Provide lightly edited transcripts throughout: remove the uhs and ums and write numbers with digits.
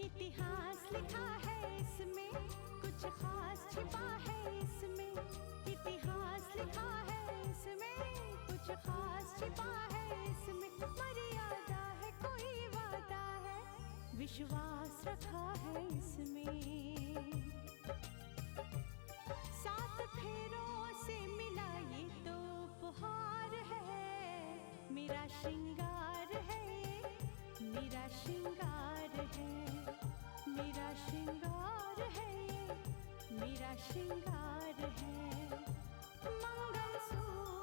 इतिहास लिखा है इसमें, कुछ खास छिपा है इसमें। इतिहास लिखा है इसमें, कुछ खास छिपा है इसमें। मर्यादा है, कोई वादा है, विश्वास रखा है इसमें। सात फेरों से मिला ये तो उपहार है, मेरा श्रृंगार है, मेरा श्रृंगार है, मेरा श्रृंगार है, मेरा श्रृंगार है। मंगलसूत्र,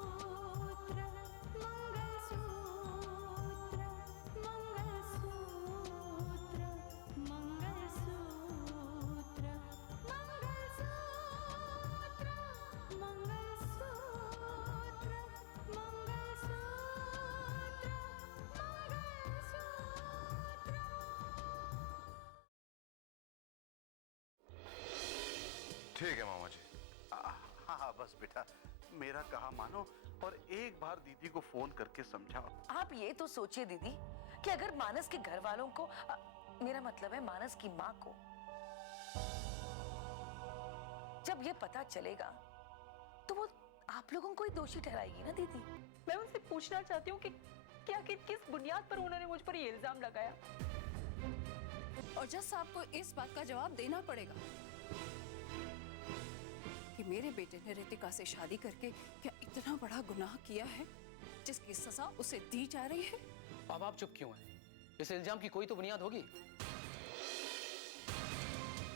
मंगलसूत्र, मंगलसूत्र, मंगलसूत्र, मंगलसूत्र, मंगलसूत्र, मंगलसूत्र। ठीक है मामा जी। हाँ हाँ बस बेटा, मेरा कहा मानो और एक बार दीदी को फोन करके समझाओ। आप ये तो सोचिए दीदी कि अगर मानस के घर वालों को, मेरा मतलब है मानस की माँ को, जब ये पता चलेगा तो वो आप लोगों को ही दोषी ठहराएगी ना दीदी। मैं उनसे पूछना चाहती हूँ कि क्या किस बुनियाद पर उन्होंने मुझ पर ये इल्जाम लगाया। और जज साहब को इस बात का जवाब देना पड़ेगा कि मेरे बेटे ने रितिका से शादी करके क्या इतना बड़ा गुनाह किया है जिसकी सजा उसे दी जा रही है। अब आप चुप क्यों हैं? इस इल्जाम की कोई तो बुनियाद होगी।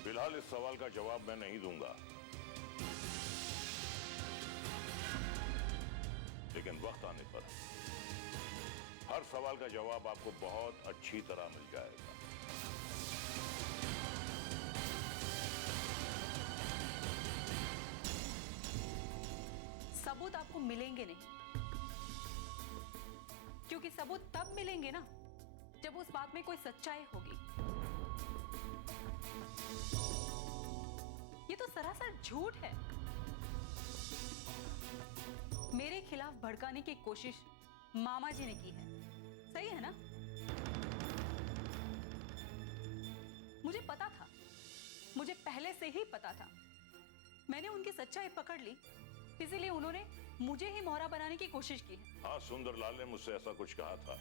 फिलहाल इस सवाल का जवाब मैं नहीं दूंगा, लेकिन वक्त आने पर हर सवाल का जवाब आपको बहुत अच्छी तरह मिल जाएगा। सबूत आपको मिलेंगे नहीं, क्योंकि सबूत तब मिलेंगे ना जब उस बात में कोई सच्चाई होगी। ये तो सरासर झूठ है। मेरे खिलाफ भड़काने की कोशिश मामा जी ने की है, सही है ना? मुझे पता था, मुझे पहले से ही पता था। मैंने उनकी सच्चाई पकड़ ली, इसीलिए उन्होंने मुझे ही मोहरा बनाने की कोशिश की है। हाँ, सुंदरलाल ने मुझसे ऐसा कुछ कहा था,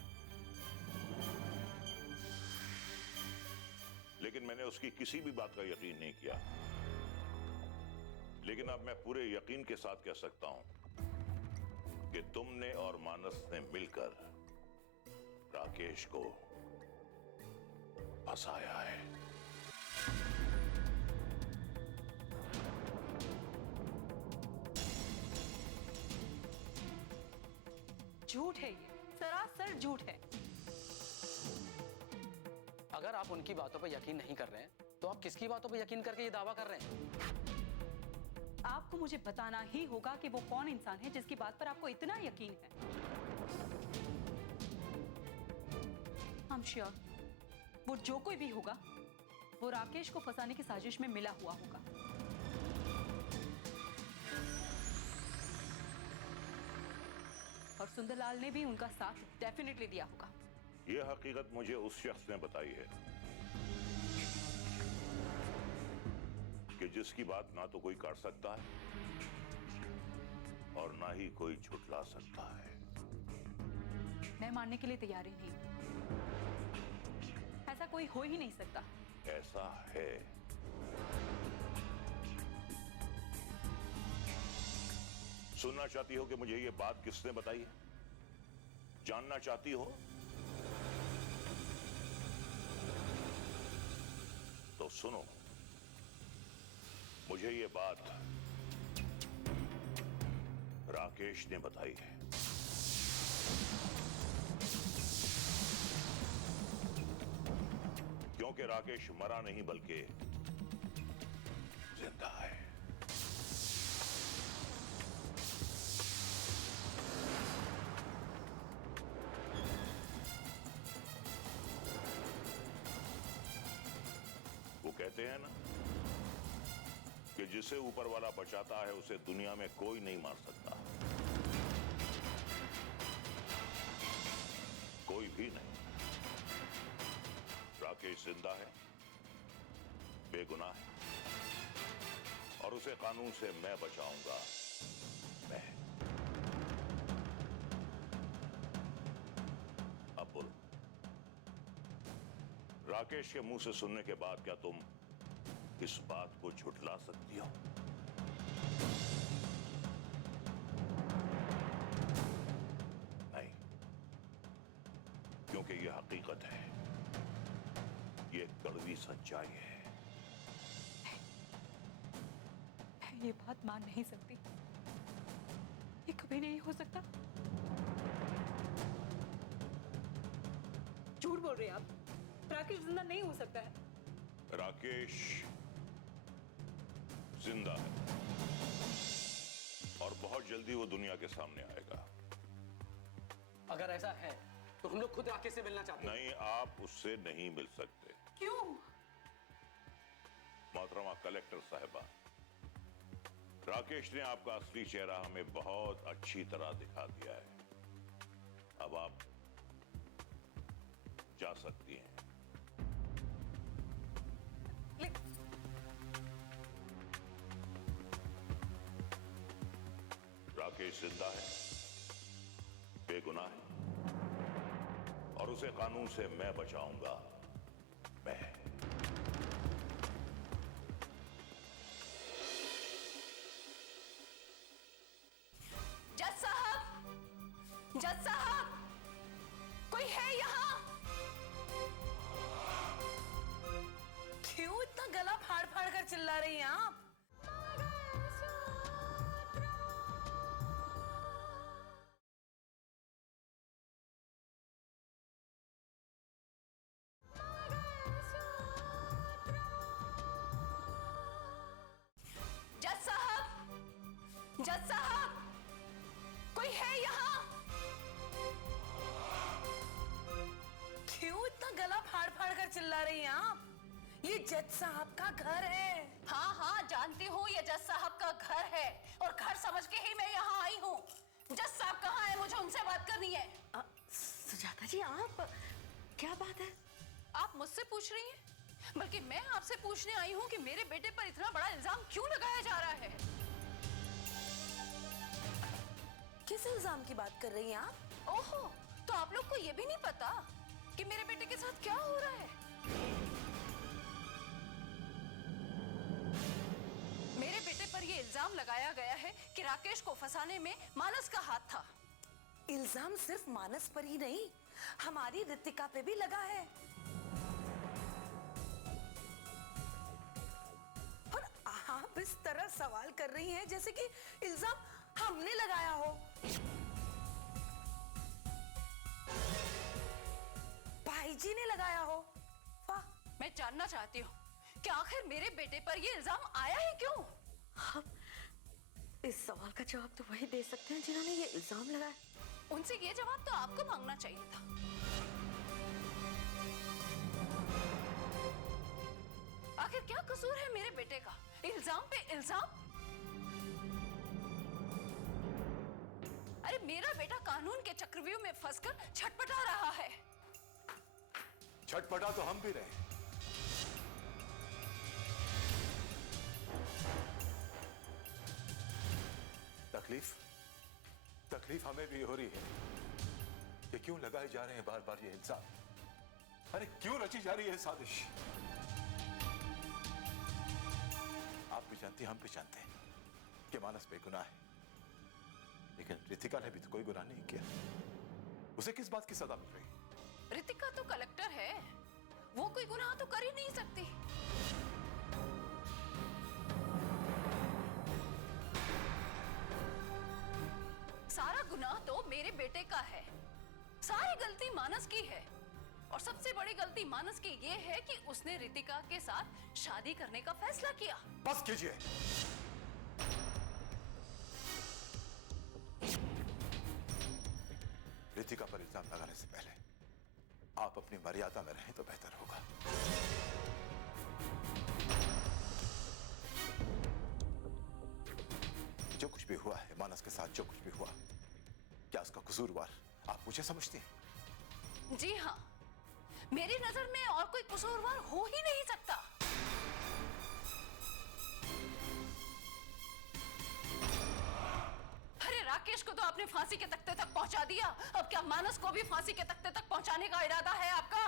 लेकिन मैंने उसकी किसी भी बात का यकीन नहीं किया। लेकिन अब मैं पूरे यकीन के साथ कह सकता हूं कि तुमने और मानस ने मिलकर राकेश को फंसाया है। झूठ है, ये सरासर झूठ है। अगर आप उनकी बातों पर यकीन नहीं कर रहे हैं तो आप किसकी बातों पर यकीन करके ये दावा कर रहे हैं? आपको मुझे बताना ही होगा कि वो कौन इंसान है जिसकी बात पर आपको इतना यकीन है। I'm sure वो जो कोई भी होगा वो राकेश को फंसाने की साजिश में मिला हुआ होगा। और सुंदरलाल ने भी उनका साथ डेफिनेटली दिया होगा। यह हकीकत मुझे उस शख्स ने बताई है कि जिसकी बात ना तो कोई काट सकता है और ना ही कोई झुठला सकता है। मैं मानने के लिए तैयार ही नहीं, ऐसा कोई हो ही नहीं सकता। ऐसा है। सुनना चाहती हो कि मुझे ये बात किसने बताई है? जानना चाहती हो? तो सुनो, मुझे ये बात राकेश ने बताई है। क्योंकि राकेश मरा नहीं बल्कि जिंदा है। वो कहते हैं ना कि जिसे ऊपर वाला बचाता है उसे दुनिया में कोई नहीं मार सकता, कोई भी नहीं। राकेश जिंदा है बेगुनाह है और उसे कानून से मैं बचाऊंगा। मैं। अब बोलो, राकेश के मुंह से सुनने के बाद क्या तुम इस बात को झुठला सकती हो? नहीं, क्योंकि यह हकीकत है, ये कड़वी सच्चाई है। मैं ये बात मान नहीं सकती। ये कभी नहीं हो सकता। झूठ बोल रहे हैं आप। राकेश जिंदा नहीं हो सकता है। राकेश जिंदा है और बहुत जल्दी वो दुनिया के सामने आएगा। अगर ऐसा है तो हम लोग खुद राकेश से मिलना चाहते हैं। नहीं, आप उससे नहीं मिल सकते। क्यों? मोहतरमा कलेक्टर साहिबा, राकेश ने आपका असली चेहरा हमें बहुत अच्छी तरह दिखा दिया है। अब आप जा सकती हैं। राकेश जिंदा है, बेगुनाह है और उसे कानून से मैं बचाऊंगा। मैं। जज साहब, जज साहब, कोई है यहाँ? क्यों इतना गला फाड़ फाड़ कर चिल्ला रही हैं आप? जज साहब, जज साहब, कोई है यहाँ? क्यों इतना गला फाड़ फाड़ कर चिल्ला रही हैं आप? ये जज साहब का घर है। हाँ हाँ, जानती हूँ ये जज साहब का घर है और घर समझ के ही मैं यहाँ आई हूँ। जज साहब कहाँ है? मुझे उनसे बात करनी है। सुजाता जी, आप क्या बात है? आप मुझसे पूछ रही हैं? बल्कि मैं आपसे पूछने आई हूँ कि मेरे बेटे पर इतना बड़ा इल्जाम क्यों लगाया जा रहा है? किस इल्जाम की बात कर रही हैं आप? ओहो, तो आप लोग को ये भी नहीं पता कि मेरे बेटे के साथ क्या हो रहा है? मेरे बेटे पर ये इल्जाम लगाया गया है कि राकेश को फंसाने में मानस का हाथ था। इल्जाम सिर्फ मानस पर ही नहीं, हमारी रितिका पे भी लगा है। और आप इस तरह सवाल कर रही हैं जैसे कि इल्जाम हमने लगाया हो। भाई जी ने लगाया हो। वाह! मैं जानना चाहती हूँ कि आखिर मेरे बेटे पर ये इल्जाम आया है क्यों? आप इस सवाल का जवाब तो वही दे सकते हैं जिन्होंने ये इल्जाम लगाया। उनसे ये जवाब तो आपको मांगना चाहिए था। आखिर क्या कसूर है मेरे बेटे का? इल्जाम पे इल्जाम। अरे मेरा बेटा कानून के चक्रव्यूह में फंसकर छटपटा रहा है। छटपटा तो हम भी रहे। तकलीफ हमें भी हो रही है कि क्यों लगाए जा रहे हैं बार बार ये इल्जाम। अरे क्यों रची जा रही है साजिश? आप भी जानते हैं, हम भी जानते हैं कि मानस बेगुनाह है, लेकिन रितिका ने भी तो कोई गुनाह नहीं किया। उसे किस बात की सजा मिल रही? रितिका तो कलेक्टर है, वो कोई गुनाह तो कर ही नहीं सकती। सारा गुनाह तो मेरे बेटे का है। सारी गलती मानस की है और सबसे बड़ी गलती मानस की ये है कि उसने रितिका के साथ शादी करने का फैसला किया। बस कीजिए। रितिका पर इल्जाम लगाने से पहले आप अपनी मर्यादा में रहें तो बेहतर होगा। जो कुछ भी हुआ है, मानस के साथ जो कुछ भी हुआ, क्या उसका कसूरवार आप मुझे समझती हैं? जी हाँ, मेरी नजर में और कोई कसूरवार हो ही नहीं सकता। राकेश को तो आपने फांसी के तख्ते तक पहुंचा दिया, अब क्या मानस को भी फांसी के तख्ते तक पहुंचाने का इरादा है आपका?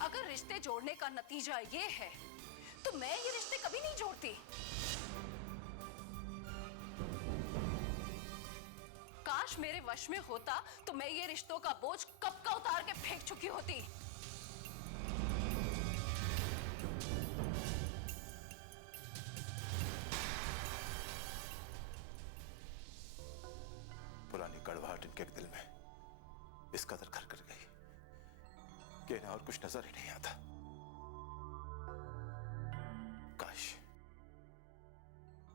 अगर रिश्ते जोड़ने का नतीजा ये है तो मैं ये रिश्ते कभी नहीं जोड़ती। काश मेरे वश में होता तो मैं ये रिश्तों का बोझ कब का उतार के फेंक चुकी होती। पुरानी कड़वाहट इनके दिल में इस कदर घर कर गई कि इन्हें और कुछ नजर ही नहीं आता। काश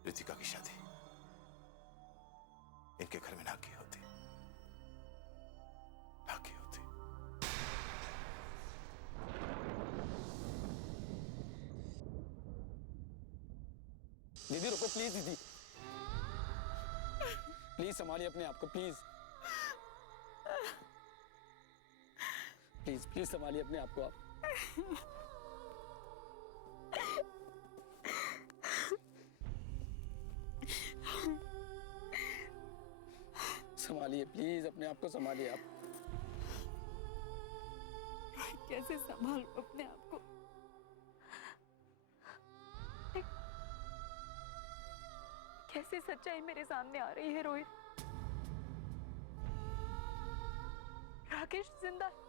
रितिका की शादी इनके घर में ना की होती, ना की होती। दीदी रुको प्लीज, दीदी प्लीज संभालिए अपने आप को, प्लीज प्लीज प्लीज संभालिए अपने आप को आप। संभालिए प्लीज अपने आप को, संभालिए आप। कैसे संभालूं अपने आप को? कैसे सच्चाई मेरे सामने आ रही है रोहित? राकेश जिंदा है।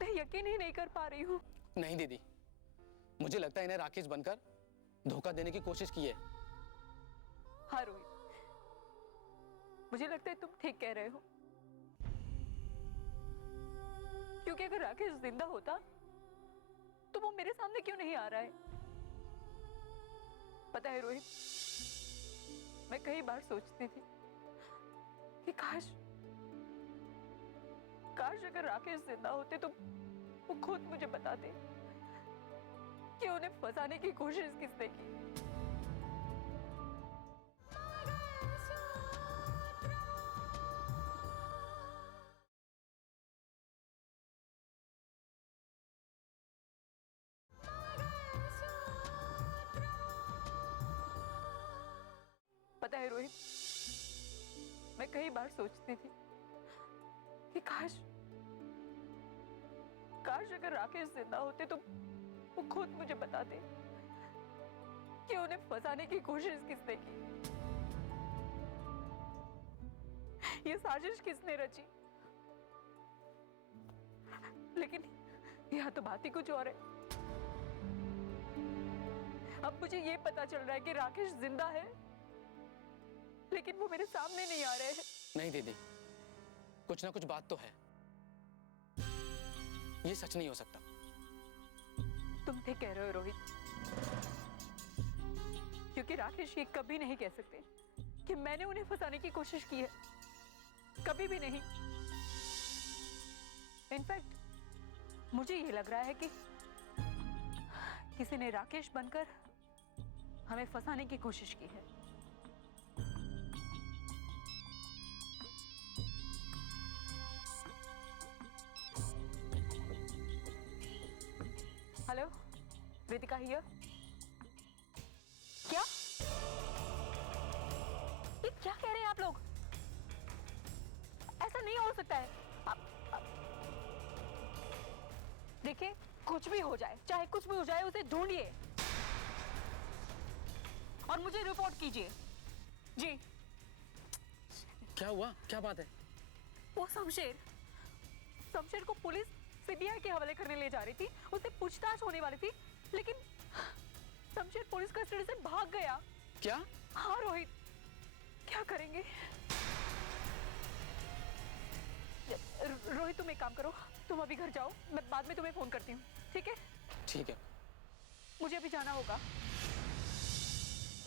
मैं यकीन ही नहीं कर पा रही हूँ। नहीं दीदी, मुझे लगता है इन्हें राकेश बनकर धोखा देने की कोशिश की है। हाँ रोहित, मुझे लगता है तुम ठीक कह रहे हो, क्योंकि अगर राकेश जिंदा होता तो वो मेरे सामने क्यों नहीं आ रहा है? पता है रोहित, मैं कई बार सोचती थी कि काश अगर राकेश जिंदा होते तो वो खुद मुझे बताते कि उन्हें फंसाने की कोशिश किसने की। पता है रोहित, मैं कई बार सोचती थी कि काश अगर राकेश जिंदा होते तो वो खुद मुझे बताते कि उन्हें फंसाने की कोशिश किसने की, ये साजिश किसने रची। लेकिन यहाँ तो बात ही कुछ और है। अब मुझे ये पता चल रहा है कि राकेश जिंदा है, लेकिन वो मेरे सामने नहीं आ रहे हैं। नहीं दीदी, कुछ ना कुछ बात तो है, ये सच नहीं हो सकता। तुम ठीक कह रहे हो रोहित, क्योंकि राकेश ये कभी नहीं कह सकते कि मैंने उन्हें फंसाने की कोशिश की है, कभी भी नहीं। इनफैक्ट मुझे ये लग रहा है कि किसी ने राकेश बनकर हमें फंसाने की कोशिश की है। Hello, Ritika here. क्या? ये क्या कह रहे हैं आप लोग? ऐसा नहीं हो सकता है। देखिए, कुछ भी हो जाए, चाहे कुछ भी हो जाए, उसे ढूंढिए और मुझे रिपोर्ट कीजिए। जी। क्या हुआ, क्या बात है? वो शमशेर को पुलिस सीबीआई के हवाले करने ले जा रही थी, उससे पूछताछ होने वाली थी, लेकिन शमशेर पुलिस कस्टडी से भाग गया। क्या? हाँ रोहित, क्या करेंगे? रोहित तुम एक काम करो, तुम अभी घर जाओ, मैं बाद में तुम्हें फोन करती हूँ, ठीक है? ठीक है। मुझे अभी जाना होगा।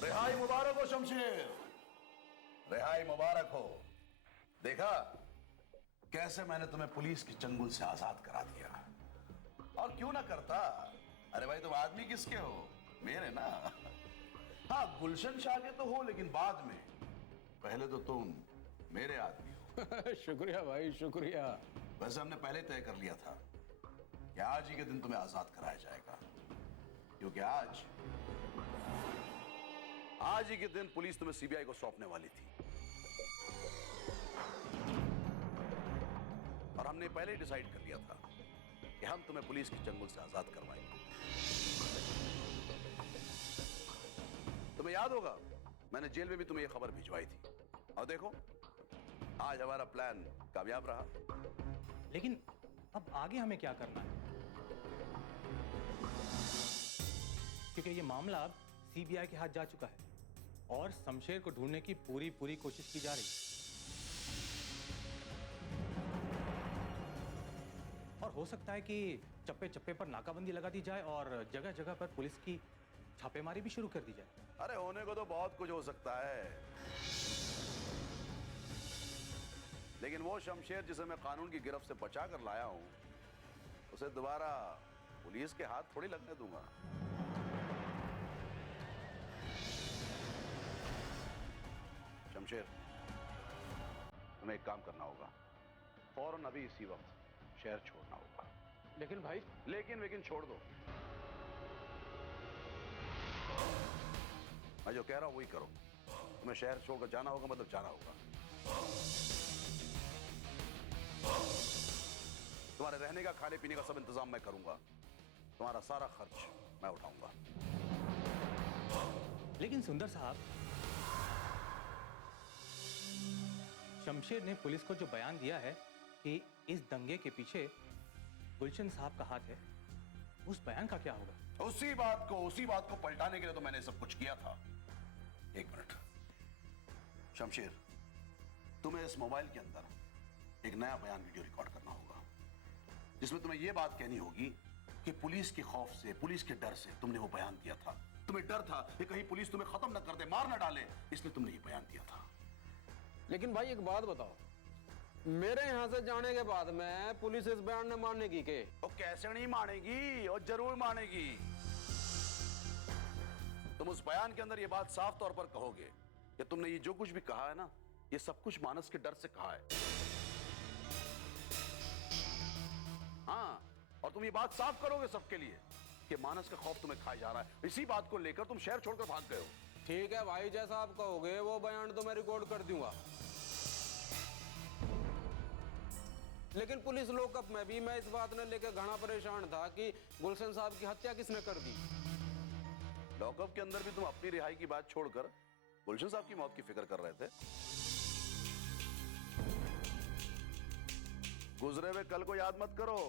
रिहाई मुबारक हो शमशेर, रिहाई मुबारक हो। देखा कैसे मैंने तुम्हें पुलिस की चंगुल से आजाद करा दिया। और क्यों ना करता, अरे भाई तुम आदमी किसके हो? मेरे ना। हाँ, गुलशन शाह के तो हो, लेकिन बाद में, पहले तो तुम मेरे आदमी हो। शुक्रिया भाई, शुक्रिया। वैसे हमने पहले तय कर लिया था कि आज ही के दिन तुम्हें आजाद कराया जाएगा, क्योंकि आज ही के दिन पुलिस तुम्हें सीबीआई को सौंपने वाली थी। और हमने पहले ही डिसाइड कर लिया था कि हम तुम्हें पुलिस के चंगुल से आजाद करवाएंगे। तुम्हें याद होगा, मैंने जेल में भी तुम्हें यह खबर भिजवाई थी, और देखो आज हमारा प्लान कामयाब रहा। लेकिन अब आगे हमें क्या करना है? क्योंकि ये मामला अब सीबीआई के हाथ जा चुका है और शमशेर को ढूंढने की पूरी कोशिश की जा रही है। और हो सकता है कि चप्पे चप्पे पर नाकाबंदी लगा दी जाए और जगह जगह पर पुलिस की छापेमारी भी शुरू कर दी जाए। अरे होने को तो बहुत कुछ हो सकता है, लेकिन वो शमशेर जिसे मैं कानून की गिरफ्त से बचा कर लाया हूं, उसे दोबारा पुलिस के हाथ थोड़ी लगने दूंगा। शमशेर, तुम्हें एक काम करना होगा, फौरन अभी इसी वक्त शहर छोड़ना होगा। लेकिन भाई, लेकिन छोड़ दो। मैं जो कह रहा हूं वही करो। तुम्हें शहर छोड़कर जाना होगा, मतलब जाना होगा। तुम्हारे रहने का, खाने पीने का सब इंतजाम मैं करूंगा। तुम्हारा सारा खर्च मैं उठाऊंगा। लेकिन सुंदर साहब, शमशेर ने पुलिस को जो बयान दिया है कि इस दंगे के पीछे गुलशन साहब का हाथ है, उस बयान का क्या होगा? उसी बात को पलटाने के लिए तो मैंने सब कुछ किया था। एक मिनट शमशेर, तुम्हें इस मोबाइल के अंदर एक नया बयान वीडियो रिकॉर्ड करना होगा, जिसमें तुम्हें यह बात कहनी होगी कि पुलिस के खौफ से, पुलिस के डर से तुमने वो बयान दिया था। तुम्हें डर था कि कहीं पुलिस तुम्हें खत्म न कर दे, मार न डाले, इसलिए तुमने ये बयान दिया था। लेकिन भाई एक बात बताओ, मेरे यहाँ से जाने के बाद में पुलिस इस बयान ने मानेगी के? तो कैसे नहीं मानेगी, और जरूर मानेगी। तुम उस बयान के अंदर ये बात साफ तौर पर कहोगे कि तुमने ये जो कुछ भी कहा है ना, ये सब कुछ मानस के डर से कहा है। हाँ, और तुम ये बात साफ करोगे सबके लिए कि मानस का खौफ तुम्हें खाया जा रहा है। इसी बात को लेकर तुम शहर छोड़कर भाग गए हो। ठीक है भाई, जैसा आप कहोगे वो बयान तो मैं रिकॉर्ड कर दूंगा। लेकिन पुलिस लॉकअप में भी मैं इस बात ने लेकर घना परेशान था कि गुलशन साहब की हत्या किसने कर दी। लॉकअप के अंदर भी तुम अपनी रिहाई की बात छोड़कर गुलशन साहब की मौत की फिक्र कर रहे थे। गुजरे हुए कल को याद मत करो,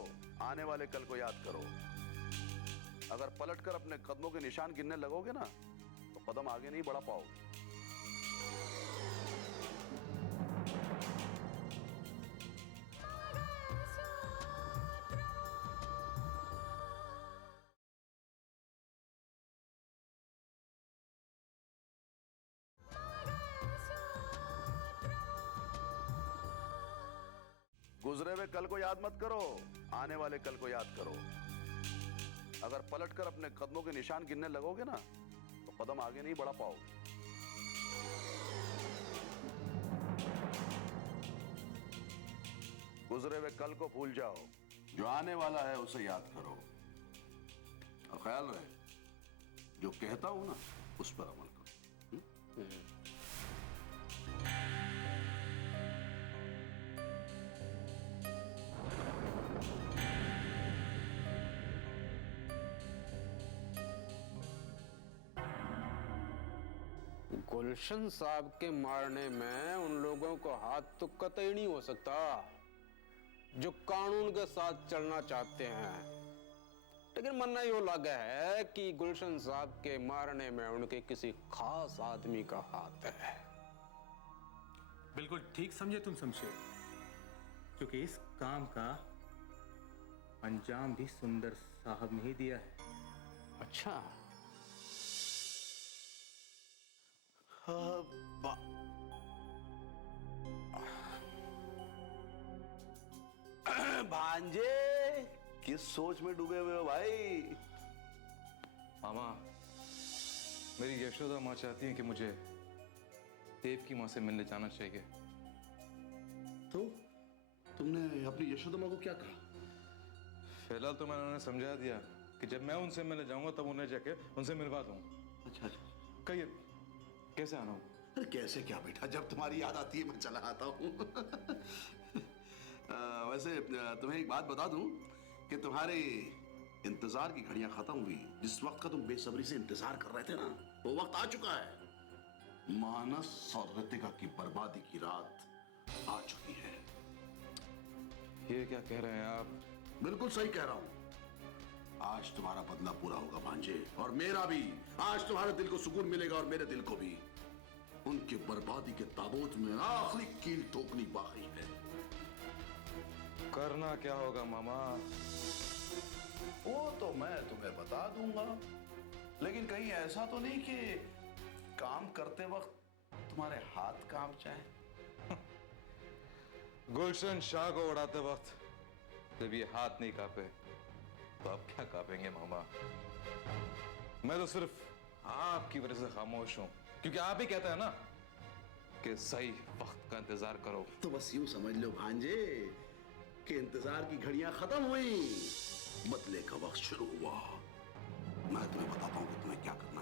आने वाले कल को याद करो। अगर पलटकर अपने कदमों के निशान गिनने लगोगे ना, तो कदम आगे नहीं बढ़ा पाओगे। गुजरे हुए कल को याद मत करो, आने वाले कल को याद करो। अगर पलटकर अपने कदमों के निशान गिनने लगोगे ना, तो कदम आगे नहीं बढ़ा पाओगे। गुजरे हुए कल को भूल जाओ, जो आने वाला है उसे याद करो। और ख्याल रहे, जो कहता हूं ना उस पर अमल करो। गुलशन साहब के मारने में उन लोगों को हाथ तो कतई नहीं हो सकता जो कानून के साथ चलना चाहते हैं। लेकिन मानना यो लगा है कि गुलशन साहब के मारने में उनके किसी खास आदमी का हाथ है। बिल्कुल ठीक समझे तुम शमशेर, क्योंकि इस काम का अंजाम भी सुंदर साहब ने ही दिया है। अच्छा, भांजे, किस सोच में डूबे हुए हो भाई? मामा, मेरी यशोदा माँ चाहती है कि मुझे देव की माँ से मिलने जाना चाहिए। तो तुमने अपनी यशोदा को क्या कहा? फिलहाल तो मैंने उन्हें समझा दिया कि जब मैं उनसे मिलने जाऊंगा तब उन्हें जाके उनसे मिलवा दूंगा। अच्छा अच्छा। कहिए कैसे आना हो? अरे कैसे क्या बेटा, जब तुम्हारी याद आती है मैं चला आता हूँ। वैसे तुम्हें एक बात बता दूं कि तुम्हारे इंतजार की घड़ियां खत्म हुई। जिस वक्त का तुम बेसब्री से इंतजार कर रहे थे ना, वो वक्त आ चुका है। मानस और रितिका की बर्बादी की रात आ चुकी है। ये क्या कह रहे हैं आप? बिल्कुल सही कह रहा हूं। आज तुम्हारा बदला पूरा होगा भांजे, और मेरा भी। आज तुम्हारे दिल को सुकून मिलेगा और मेरे दिल को भी। उनके बर्बादी के ताबूत में आखिरी कील ठोकनी बाकी है। करना क्या होगा मामा? वो तो मैं तुम्हें बता दूंगा, लेकिन कहीं ऐसा तो नहीं कि काम करते वक्त तुम्हारे हाथ कांप जाए। गुलशन शाह को उड़ाते वक्त जब ये हाथ नहीं कांपे तो आप क्या कांपेंगे मामा? मैं तो सिर्फ आपकी वजह से खामोश हूं, क्योंकि आप ही कहते हैं ना कि सही वक्त का इंतजार करो। तो बस यूं समझ लो भांजे कि इंतजार की घड़ियां खत्म हुई, बदले का वक्त शुरू हुआ। मैं तुम्हें बताता हूं कि तुम्हें क्या करना